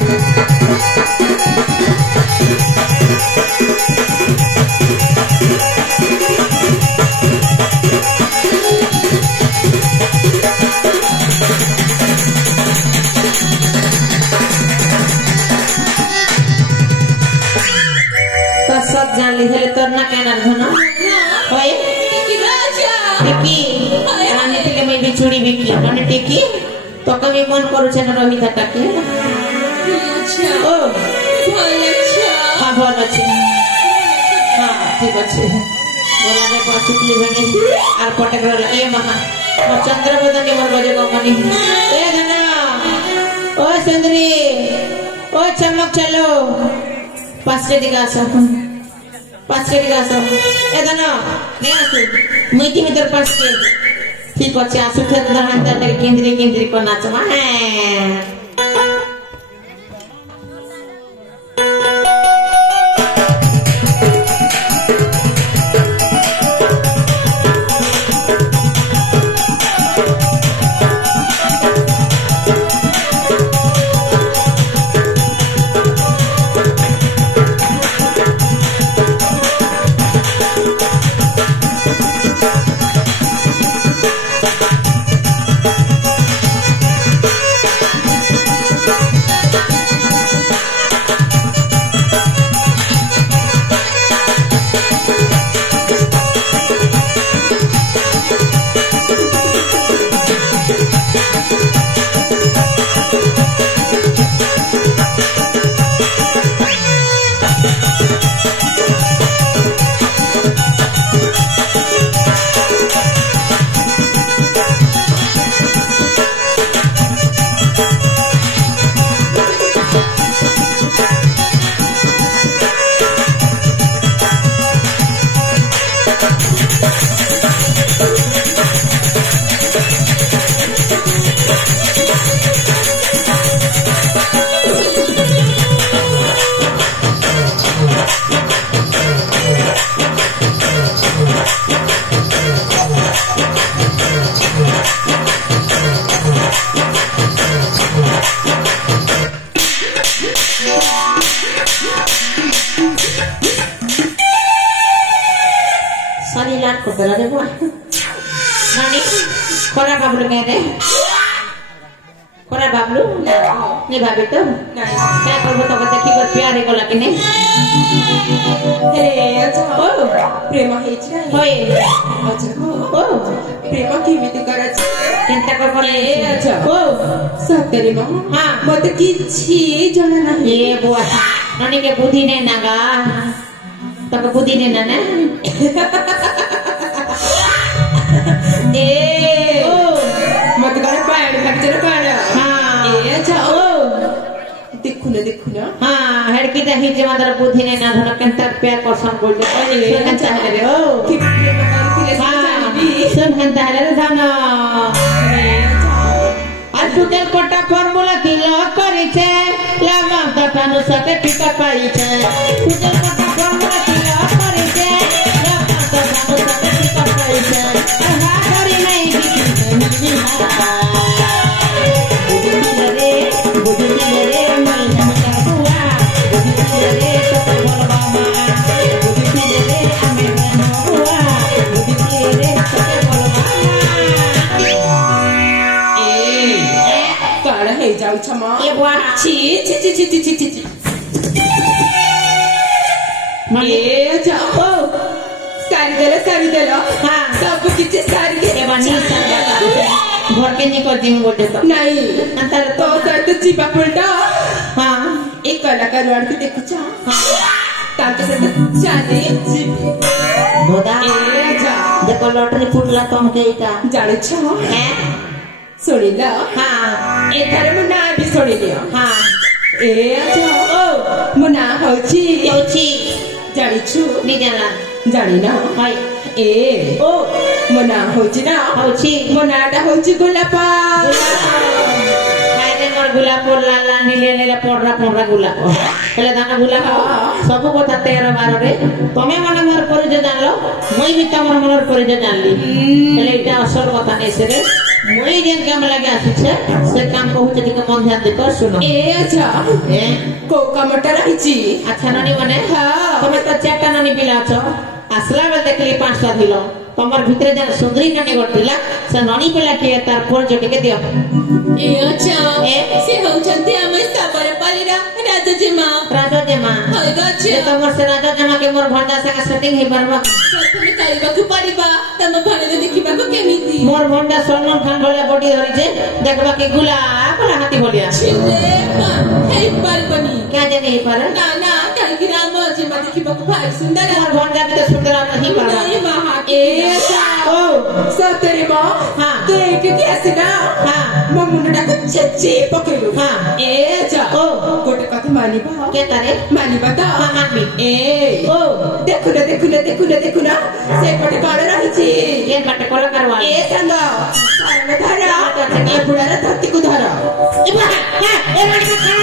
सब जान ली हेले तोर ना कहना धुना होए टिकी रानी टिके मैं बिछुड़ी बिकी माने टिकी तो कभी मन करू छे न रही था टाके ओ हां बोल अच्छे हां ठीक अच्छे बोला ने पाछुकली बने आर पटक रहल ए महा और चंद्र बदनी मोर बजे गमनी ए धना ओ सुंदरी ओ चमक चलो पाछे दिगा सब पाछे दिगा सब ए धना ने आसु मीठी भीतर पाछे ठीक अच्छे आसु थे धना तने केंद्री केंद्री को नाचमा है को बला दे वो नानी कोरा बाबलू कहते कोरा बाबलू ने भाभी तो क्या करबो तो देखी गो प्यार को लगिने हे अच्छा ओ प्रेम हेछि होय अच्छा ओ प्रेम केमिति कराछि चिंता कर पड़े अच्छा ओ सत्तरी म हां मत किछि जना नाही ये बुआ नानी के बुद्धि ने नागा तक बुद्धि ने ना ए ओ मत कर पाड़ फैक्चर पाड़ हां ए अच्छा ओ देखु ना हां हड़की दही जे मादर बुद्धि ने ना धन केंता प्यार करसन बोल दे केन चाहे रे ओ कि प्रेम करथिले जानिबी सुन केंता रे धन आ सुतेल कोटा फॉर्मूला किलो करी छे लामा तटानु सते टिका पाई छे सुतेल कोटा फॉर्मूला किलो करी छे लामा तटानु सते टिका पाई छे हा करी नहीं बिकी बुद्धि रे मैं नमका बुआ बुद्धि रे तो बोलबा मा बुद्धि रे हमें न बुआ बुद्धि रे तो बोलबा काड़ा हे जाउ छमा ए बुआ छी ए जाओ सारी देलो हां सब किछ सारी के ए बनी संगा घर के नहीं कर दी बोले तो नहीं अंतर तो सर तो चिपा पलटा हां एक कलाकार वाड़ के देखो चा हां ताके से जाने चिप बोदा ए जा देखो लॉटरी फुटला तुम के इटा जाने छा हैं सुनिला हां ए थारे मुना भी सुनिलियो हां ए जा ओ मुना होची जानी छु नहीं जाना जानी ना हाय ए ओ मुना होची ना होची मुनाटा होची गुलापा खाइले मोर गुलाब लाल लाल नीले नीले पोडरा गुलाब हेले दाना गुलाब सब কথা 13 12 रे तमे माने मोर परिचय जानलो মই भी तमर मोर परिचय जानली हेले इटा असर কথা नै से रे ମୁଇଁ ଯେନ୍ କାମ ଲାଗି ଆସିଛେ ସେ କାମ କହୁଛେ ଟିକେ ମନ ଧ୍ୟାନ ଦେଇ କର ଶୁଣ ଏ ଆଚ୍ଛା ଏ କୋଉ କାମଟା ରହିଛି ଆଚ୍ଛା ନନି ମାନେ ହଁ ତମେ ତ 4ଟା ନନି ପିଲା ଅଛ আসলা বেল দেখলি 5টা দিল তোমার ভিতরে যেন সুন্দরী ননি গড়িলা সে ননি পিলা কিয়ে তার পরিচয় টিকে দিও ଏ ଆଚ୍ଛା ଏ? ସେ ହଉଛନ୍ତି ଆମ ସ୍ଥାବରପାଲିର ରାଜଜେମା রাজজেমা ହଇଗ ଅଛି এ তোমার সে রাজজেমা কে মোর ভন্ডা সঙ্গে সেটিং হই পারবা ପ୍ରଥମେ କରିବାକୁ ପଡିବା ତମ ଭଣରେ ଦେଖିବାକୁ କେମିତି মোর ভন্ডা সলমান খান ভলিয়া বডি ধরিছে দেখবা কি গুলা গুলা হাতি ভলিয়া ଛିଲେ ହେଇପାରିବନି কে জানি হই পারে ନା ନା କାହିଁକି ନା ଆମ ଜେମା ଦେଖିବାକୁ ଭାରି ସୁନ୍ଦର মোর ଭন্ডା ବି তো সুন্দর नहीं পারবা ନାଇଁ ମାହା ଏ ଆଚ୍ଛା ଓ ସତରେ ମା ହଁ। ତୁ ଏଇଠିକି ଆସିନା ହଁ ମୋ ମୁଣ୍ଡଟାକୁ ଛେଚି ପକେଇଲୁ ହଁ। ଏ ଆଚ୍ଛା ଓ ଗୋଟେ କଥା ମାନିବା কে তারে ମାନିବା ତ ହଁ মানবি ଏ ଓ ଦେଖୁନ ଦେଖୁନ ଦେଖୁନ ଦେଖୁନ ସେପଟେ କଣ ରହିଛି কে কাটে কলা কারবা ଏ ସାଙ୍ଗ ଧର ଏ ବୁଢାର ଧରତିକୁ ଧର এ বা হ্যাঁ এ রানী খান